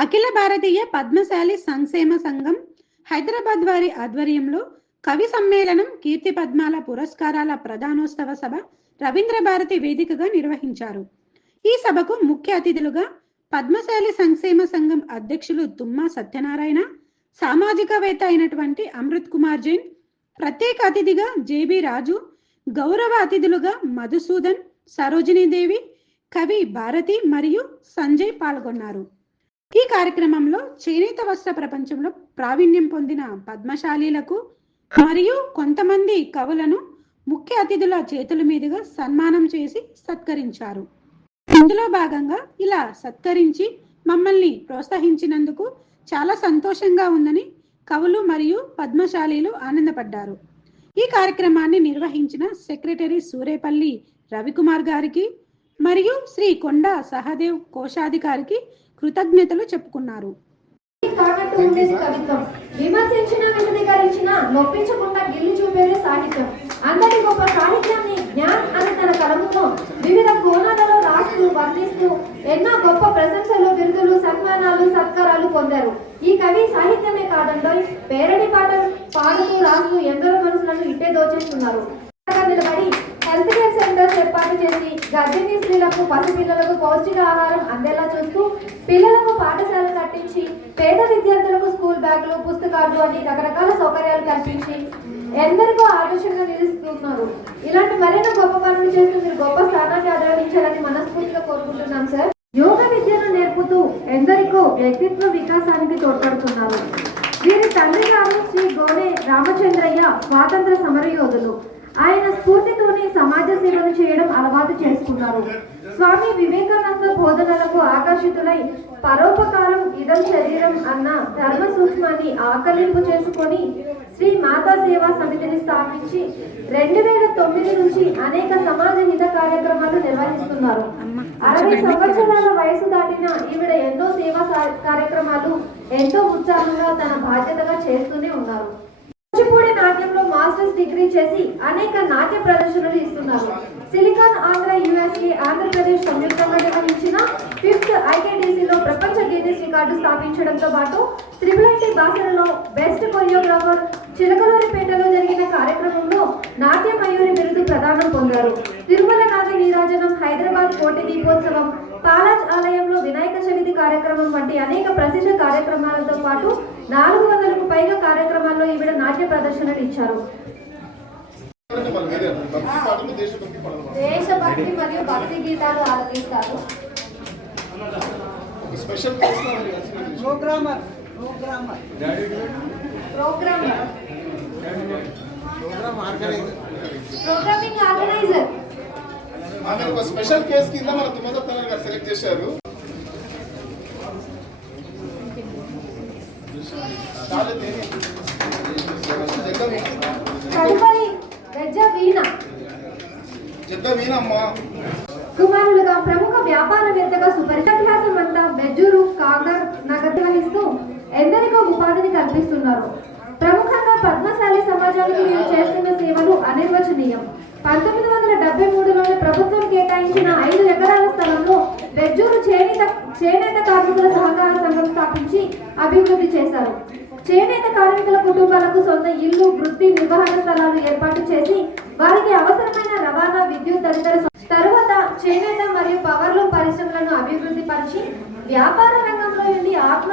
అఖిల భారతీయ పద్మశాలి సంక్షేమ సంఘం హైదరాబాద్ వారి ఆధ్వర్యంలో కవి సమ్మేళనం కీర్తి పద్మాల పురస్కారాల ప్రధానోత్సవ సభ రవీంద్ర భారతి వేదికగా నిర్వహించారు. ఈ సభకు ముఖ్య అతిథులుగా పద్మశాలి సంక్షేమ సంఘం అధ్యక్షులు తుమ్మా సత్యనారాయణ సామాజికవేత్త అయినటువంటి అమృత్ కుమార్ జైన్ ప్రత్యేక అతిథిగా జేబి రాజు గౌరవ అతిథులుగా మధుసూదన్ సరోజినీదేవి కవి భారతి మరియు సంజయ్ పాల్గొన్నారు. ఈ కార్యక్రమంలో చేనేత వస్త్ర ప్రపంచంలో ప్రావీణ్యం పొందిన పద్మశాలీలకు మరియు కొంతమంది కవులను ముఖ్య అతిథుల చేతుల మీదుగా సన్మానం చేసి సత్కరించారు. ఇందులో భాగంగా ఇలా సత్కరించి మమ్మల్ని ప్రోత్సహించినందుకు చాలా సంతోషంగా ఉందని కవులు మరియు పద్మశాలీలు ఆనందపడ్డారు. ఈ కార్యక్రమాన్ని నిర్వహించిన సెక్రటరీ సూరేపల్లి రవికుమార్ గారికి మరియు శ్రీ కొండ సహదేవ్ కోశాధికారికి కృతజ్ఞతలు చెప్పుకున్నారు. కానట్టు ఉండేది కవిత్వం. విమర్శించిన విశదీకరించిన నొప్పించకుండా గిల్లి చూపేది సాహిత్యం. అంతటి గొప్ప సాహిత్యాన్ని జ్ఞాన్ అని తన కలముతో వివిధ కోణాలలో రాస్తూ వర్ణిస్తూ ఎన్నో గొప్ప ప్రశంసలు బిరుదులు సన్మానాలు సత్కారాలు పొందారు. ఈ కవి సాహిత్యమే కాదండోయ్ పేరడి పాటలు పాడుతూ రాస్తూ ఎందరో మనసులను ఇట్టే దోచేస్తున్నారు. నిలబడి హెల్త్ కేర్ సెంటర్స్ ఏర్పాటు చేసి గర్భిణీ స్త్రీలకు పసిపిల్లలకు పౌష్టిక ఆహారం అందేలా చూస్తూ పిల్లలకు పాఠశాలలు కట్టించి పేద విద్యార్థులకు స్కూల్ బ్యాగులు పుస్తకాలు అని రకరకాల సౌకర్యాలు కల్పించి ఎందరికో ఆదర్శంగా నిలుస్తున్నారు. ఇలాంటి మరెన్నో గొప్ప పనులు చేస్తూ మీరు గొప్ప స్థానాన్ని ఆదరించాలని మనస్ఫూర్తిగా కోరుకుంటున్నాం సార్ యోగ విద్యను నేర్పుతూ ఎందరికో వ్యక్తిత్వ వికాసానికి తోడ్పడుతున్నారు. వీరి తండ్రి గారు శ్రీ గోనే రామచంద్రయ్య స్వాతంత్ర సమరయోధులు. ఆయన స్ఫూర్తితోనే సమాజ సేవలు చేయడం అలవాటు చేసుకున్నారు. స్వామి వివేకానంద బోధనలకు ఆకర్షితులై పరోపకారం ఇదం శరీరం అన్న ధర్మ సూక్ష్మాన్ని ఆకలింపు చేసుకొని శ్రీ మాతా సేవా సమితిని స్థాపించి రెండు వేల తొమ్మిది నుంచి అనేక సమాజ హిత కార్యక్రమాలు నిర్వహిస్తున్నారు. అరవై సంవత్సరాల వయసు దాటిన ఈవిడ ఎన్నో సేవా కార్యక్రమాలు ఎంతో ఉత్సాహంగా తన బాధ్యతగా చేస్తూనే ఉన్నారు. నాట్యంలో మాస్టర్స్ డిగ్రీ చేసి అనేక నాట్య ప్రదర్శనలు ఇస్తున్నారు. సిలికాన్ ఆంధ్ర యుఎస్ఏ ఆంధ్రప్రదేశ్ సంయుక్తంగా నిర్వహించిన ఫిఫ్త్ ఐకేడీసీలో ప్రపంచ గిన్నెస్ రికార్డు స్థాపించడంతో పాటు త్రిపుల్ ఐటీ భాషలలో బెస్ట్ కొరియోగ్రాఫర్ చిలకలూరిపేటలో జరిగిన కార్యక్రమంలో నాట్య మయూరి బిరుదు ప్రదానం పొందారు. తిరుమల నాది నీరాజనం హైదరాబాద్ కోటి దీపోత్సవం పాలాజ్ ఆలయంలో వినాయక చవితి కార్యక్రమం వంటి అనేక ప్రసిద్ధ కార్యక్రమాలతో పాటు నాలుగు వందలకు పైగా కార్యక్రమాల్లో ఈవిడ నాట్య ప్రదర్శనలు ఇచ్చారు. దేశభక్తి మరియు భక్తి గీతాలు ఆలపిస్తారు special programmer. Programmer. Programme programme organiser. Programming organiser. ఆమె ఒక స్పెషల్ కేసు కింద మన తుమ్మద తనని గారు సెలెక్ట్ చేశారు చాలా తేలి. జగ్గ వీణ. తదుపరి గజ్జ వీణ. కుమారులుగా ప్రముఖ వ్యాపారవేత్తగా సుపరిచాభ్యాసం అంతా బెజ్జూరు కాగర్ నగర్ నిర్వహిస్తూ ఎందరికో ఉపాధిని కల్పిస్తున్నారు. ప్రముఖంగా పద్మశాలి సమాజానికి వీరు చేస్తున్న సేవలు అనిర్వచనీయం. పంతొమ్మిది వందల డెబ్బై మూడులోనే ప్రభుత్వం కేటాయించిన ఐదు ఎకరాల స్థలంలో బెజ్జూరు చేనేత చేనేత కార్మికుల సహకార సంఘం స్థాపించి అభివృద్ధి చేశారు. చేనేత కార్మికుల కుటుంబాలకు సొంత ఇల్లు వృత్తి నిర్వహణ స్థలాలు ఏర్పాటు చేసి వారికి అవసరమైన రవాణా విద్యుత్ తదితర తరువాత చేనేత మరియు పవర్లూమ్ పరిశ్రమలను అభివృద్ధి పరిచి వ్యాపార రంగంలో ఉండి ఆత్మ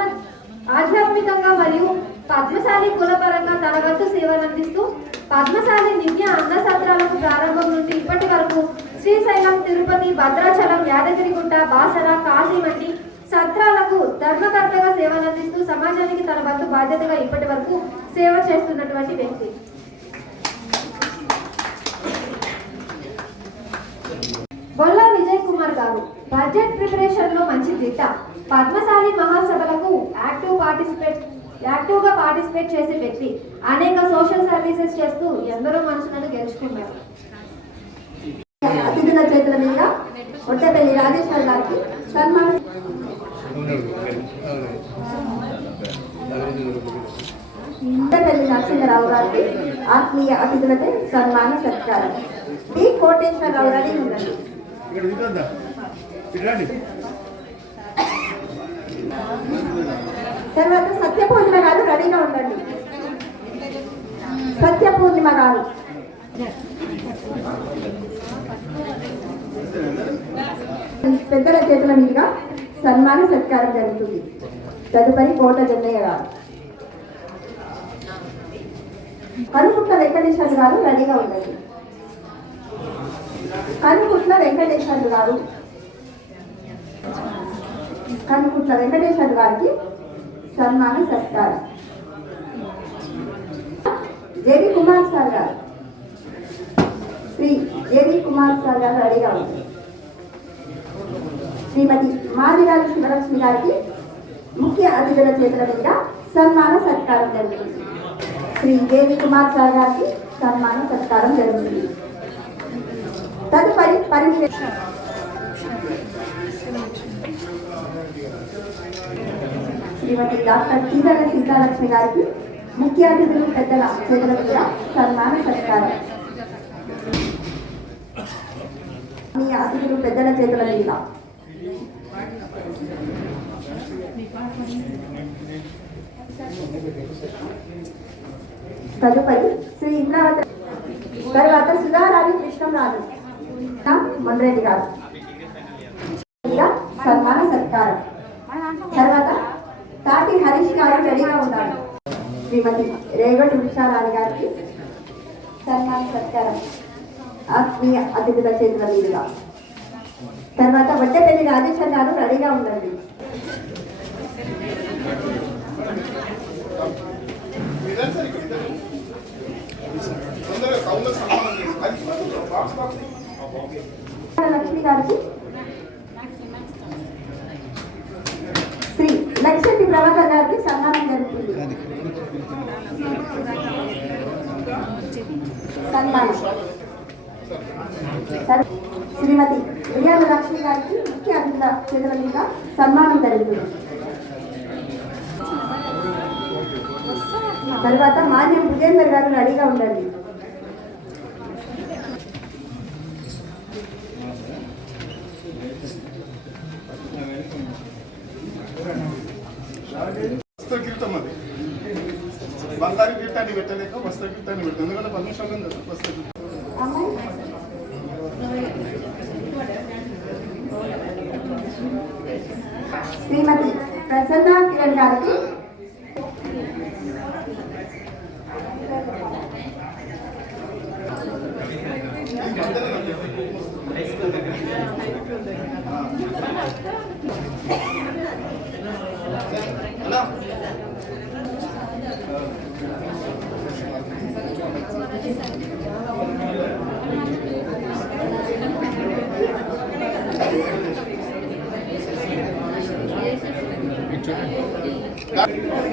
ఆధ్యాత్మికంగా మరియు పద్మశాలి కులపరంగా తన వంతు సేవలు అందిస్తూ పద్మశాలి నిత్య అన్న సత్రాలకు ప్రారంభం నుండి ఇప్పటి వరకు శ్రీశైలం తిరుపతి భద్రాచలం యాదగిరిగుట్ట బాసర కాశీ వంటి సత్రాలకు ధర్మకర్తగా సేవలు అందిస్తూ సమాజానికి తన వంతు బాధ్యతగా ఇప్పటి వరకు సేవ చేస్తున్నటువంటి వ్యక్తి. బొల్ల విజయ్ కుమార్ గారు బడ్జెట్ ప్రిపరేషన్లో మంచి దిట్ట. పద్మశాలి మహాసభలకు యాక్టివ్ పార్టిసిపేట్ యాక్టివ్గా పార్టిసిపేట్ చేసే వ్యక్తి. అనేక సోషల్ సర్వీసెస్ చేస్తూ ఎందరో మనుషులను గెలుచుకున్నారు. అతిథుల చేతుల మీద ఒట్టపల్లి రాజేశ్వర్ గారికి సన్మానం. ఒట్టపల్లి నరసింహరావు గారికి ఆత్మీయ అతిథులతో సన్మాన సత్కారం. డి. కోటేశ్వరరావు గారి. తర్వాత సత్యపూర్ణిమ గారు రెడీగా ఉండండి. సత్యపూర్ణిమ గారు. పెద్దల చేతుల మీదుగా సన్మాన సత్కారం జరుగుతుంది. తదుపరి కోట జన్నయ్య గారు కనుకుట్ల వెంకటేశ్వర గారు రెడీగా ఉండండి. కనుకుట్ల వెంకటేశ్వర గారు. కనుకుట్ల వెంకటేశ్వర గారికి సన్మాన సత్కారం. జేవి కుమార్ సార్ గారు. శ్రీ జేవి కుమార్ సార్ గారు రెడీగా ఉంది శ్రీమతి మాదిరాజు శివలక్ష్మి గారికి ముఖ్య అతిథుల చేతుల మీద సన్మాన సత్కారం జరుగుతుంది శ్రీ దేవి కుమార్ సార్ గారికి సన్మాన సత్కారం జరుగుతుంది తదుపరి పరిమితి శ్రీమతి డాక్టర్ చీదల సీతాలక్ష్మి గారికి ముఖ్య అతిథులు పెద్దల చేతుల మీద సన్మాన సత్కారం. మీ అతిథులు పెద్దల చేతుల మీద తదుపరి శ్రీ ఇంద్రావతి తర్వాత సుధారాణి కృష్ణంరాజు మొండ్రెడ్డి గారు. సన్మాన సత్కారం. తర్వాత తాటి హరీష్ గారు రెడీగా ఉన్నారు. శ్రీమతి రేవటి ఉషారాణి గారికి సన్మాన సత్కారం. ఆత్మీయ అతిథుల చేతుల మీదుగా. తర్వాత వడ్డపల్లి రాజేశ్వర్ గారు రెడీగా ఉండండి ఇదే సార్ ఇక్కడ ఇదే. తొందరగా కౌంటర్ సన్మానం చేసి అది బాక్స్ బాక్స్ లక్ష్మి గారికి. శ్రీ లక్ష్మి ప్రభాకర్ గారికి సన్మానం జరుగుతుంది. సన్మానం. శ్రీమతి ఉయ్యాల లక్ష్మి గారికి ముఖ్య అతిథుల చేతుల మీద సన్మానం జరుగుతుంది. తర్వాత మాన్యం భుజేందర్ గారు రెడీగా ఉండండి. అది బంగారు పెట్టలేక ఎందుకంటే ఉంది కదా శ్రీమతి ప్రసన్న కిరణ్ గారికి అలా ఇంకా